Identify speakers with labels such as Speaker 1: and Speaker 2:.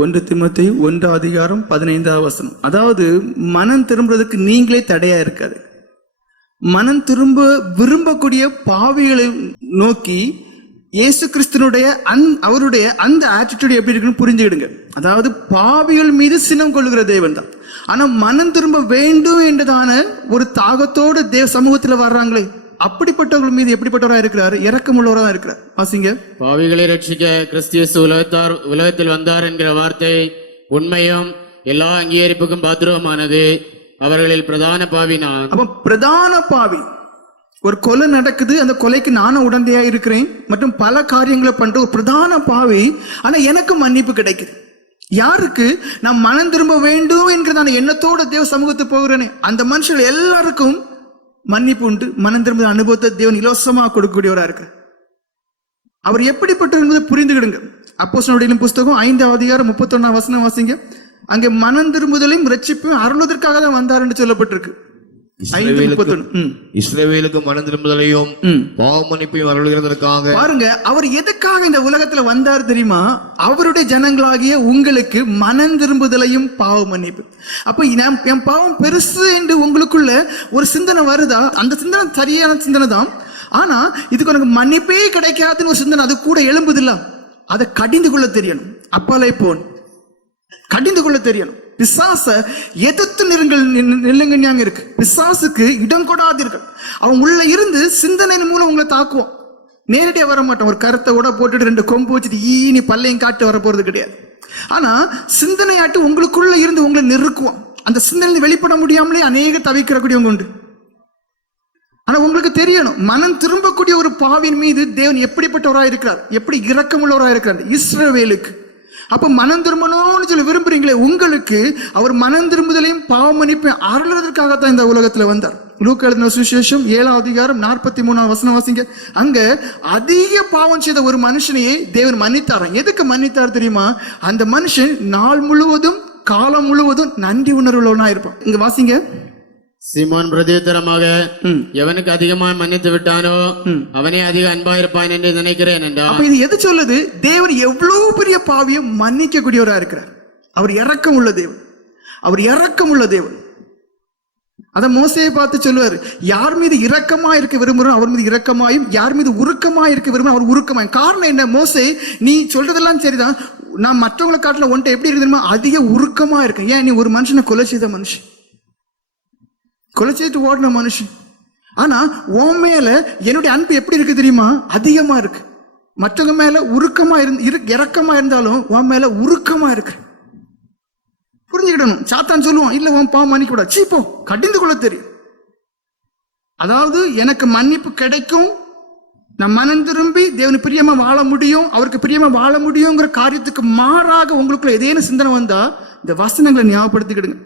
Speaker 1: ஒன்று திமுத்தி ஒன்று அதிகாரம் பதினைந்தாவது வசனம். அதாவது மனம் திரும்புறதுக்கு நீங்களே தடையா இருக்காது. மனம் திரும்ப விரும்பக்கூடிய பாவிகளை நோக்கி இயேசு கிறிஸ்தனுடைய அந் அவருடைய அந்த ஆட்டிடியூட் எப்படி இருக்குன்னு புரிஞ்சுக்கிடுங்க. அதாவது பாவிகள் மீது சினம் கொள்ளுகிற தேவன் தான். ஆனா மனம் திரும்ப வேண்டும் என்றதான ஒரு தாகத்தோடு தேவ சமூகத்தில் வர்றாங்களே. அப்படிப்பட்டவர்கள் மீது எப்படிப்பட்டவரா இருக்கிறார்? இரக்கமுள்ளவரா இருக்கிறார். வாசிங்க.
Speaker 2: பாவிகளை ரட்சிக்க கிறிஸ்தியசு உலகத்தார் உலகத்தில் வந்தார் என்கிற வார்த்தை உண்மையும் எல்லா அங்கீகரிப்புக்கும் பாத்திரமானது. அவர்களில் பிரதான பாவி நான்.
Speaker 1: அப்ப பிரதான பாவி. ஒரு கொலை நடக்குது அந்த கொலைக்கு நானும் உடந்தையா இருக்கிறேன் மற்றும் பல காரியங்களை பண்ற ஒரு பிரதான பாவி ஆனா எனக்கு மன்னிப்பு கிடைக்குது. யாருக்கு? நான் மனம் திரும்ப வேண்டும் என்கிறதான எண்ணத்தோட தேவ சமூகத்துக்கு போகிறேனே. அந்த மனுஷர்கள் எல்லாருக்கும் மன்னிப்பு உண்டு. மனம் திரும்ப அனுபவத்தை தேவன் இலவசமா கொடுக்கக்கூடியவரா இருக்கு. அவர் எப்படிப்பட்டவர் என்பதை புரிந்துகிடுங்க அப்போஸ்தலர்களுடைய புஸ்தகம் ஐந்தாவது அதிகாரம் முப்பத்தொன்னாம் வசனம் வாசிங்க. அங்கே மனம் திரும்புதலையும் ரட்சிப்பையும் அருள்வதற்காக தான் வந்தார் என்று சொல்லப்பட்டிருக்கு.
Speaker 3: இஸ்ரவேலுக்கு மனம் திரும்புதலையும்
Speaker 1: ம்.
Speaker 3: பாவ மன்னிப்பையும் அருள்கிறதற்காக.
Speaker 1: பாருங்க அவர் எதுக்காக இந்த உலகத்துல வந்தார் தெரியுமா? அவருடைய ஜனங்களாகிய உங்களுக்கு மனம் திரும்புதலையும் பாவ மன்னிப்பு. அப்ப என் பாவம் பெருசு என்று உங்களுக்குள்ள ஒரு சிந்தனை வருதா? அந்த சிந்தனை சரியான சிந்தனை தான். ஆனா இதுக்கு உனக்கு மன்னிப்பே கிடைக்காதுன்னு ஒரு சிந்தனை அது கூட எழும்புதில்ல. அதை கடிந்து கொள்ள தெரியணும். அப்பாலே போன். கடிந்து கொள்ள தெரியணும். பிசாச எதிர்த்து நிறுங்கள் நில்லுங்கன்யாங்க இருக்கு. பிசாசுக்கு இடம் கொடாதீர்கள். அவன் உள்ள இருந்து சிந்தனையின் மூலம் உங்களை தாக்குவான். நேரடியாக வர மாட்டான் ஒரு கருத்தை கூட போட்டுட்டு ரெண்டு கொம்பு வச்சுட்டு ஈனி பல்லையும் காட்டு வர போறது கிடையாது. ஆனா சிந்தனையாட்டு உங்களுக்குள்ள இருந்து உங்களை நெருக்குவான். அந்த சிந்தனை வெளிப்பட முடியாமலே அநேக தவிக்கிறக்கூடியவங்க உண்டு. ஆனா உங்களுக்கு தெரியணும் மனம் திரும்பக்கூடிய ஒரு பாவின் மீது தேவன் எப்படிப்பட்டவராக இருக்கிறார் எப்படி இரக்கமுள்ளவராக இருக்கிறார் இஸ்ரவேலுக்கு. அப்ப மனம் திரும்பணும்னு சொல்லி விரும்புறீங்களே உங்களுக்கு அவர் மனம் திரும்புதலையும் பாவ மன்னிப்பையும் இந்த உலகத்துல வந்தார். லூக்கா எழுதின சுவிசேஷம் ஏழாம் அதிகாரம் நாற்பத்தி மூணாம் வசனம் வாசிங்க. அங்க அதிக பாவம் செய்த ஒரு மனுஷனையே தேவன் மன்னித்தாராம் எதுக்கு மன்னித்தார் தெரியுமா? அந்த மனுஷன் நாள் முழுவதும் காலம் முழுவதும் நன்றி உணர்வுள்ளவனா இருப்பான் இங்க வாசிங்க.
Speaker 2: சீமோன் பிரதியுத்தரமாக எவனுக்கு அதிகமாக மன்னித்து விட்டானோ அவனே அதிக அன்பாயிருப்பான் என்று நினைக்கிறேன்
Speaker 1: அப்ப இது எது சொல்லுது? தேவன் எவ்வளவு பெரிய பாவியும் மன்னிக்க கூடியவரா இருக்கிறார். அவர் இரக்கம் உள்ள தேவன். அவர் இரக்கம் உள்ள தேவன். அத மோசையை பார்த்து சொல்லுவார் யார் மீது இரக்கமா இருக்க விரும்புறோம் அவர் மீது இரக்கமாயும் யார் மீது உருக்கமா இருக்க விரும்புறோம் அவர் உருக்கமாயும். காரணம் என்ன? மோசே நீ சொல்றதெல்லாம் சரிதான். நான் மற்றவங்களை காட்டில ஒன்றை எப்படி இருக்குதுமா அதிக உருக்கமா இருக்கேன். ஏன்? நீ ஒரு மனுஷனை கொலை செய்த மனுஷன். கொலை செய்துட்டு ஓடின மனுஷன். ஆனா உன் மேல என்னுடைய அன்பு எப்படி இருக்கு தெரியுமா? அதிகமா இருக்கு. மற்றவங்க மேல உருக்கமா இருந்து இரு இறக்கமா இருந்தாலும் உன் மேல உருக்கமா இருக்கு. புரிஞ்சுக்கிடணும். சாத்தான் சொல்லுவான் இல்ல உன் பா மன்னிக்க கூடாது சீப்போ கடிந்து கொள்ள தெரியும். அதாவது எனக்கு மன்னிப்பு கிடைக்கும். நான் மனம் திரும்பி தேவனு பிரியமா வாழ முடியும் அவருக்கு பிரியமா வாழ முடியுங்கிற காரியத்துக்கு மாறாக உங்களுக்குள்ள ஏதேனும் சிந்தனை வந்தா இந்த வசனங்களை ஞாபகப்படுத்திக்கிடுங்க.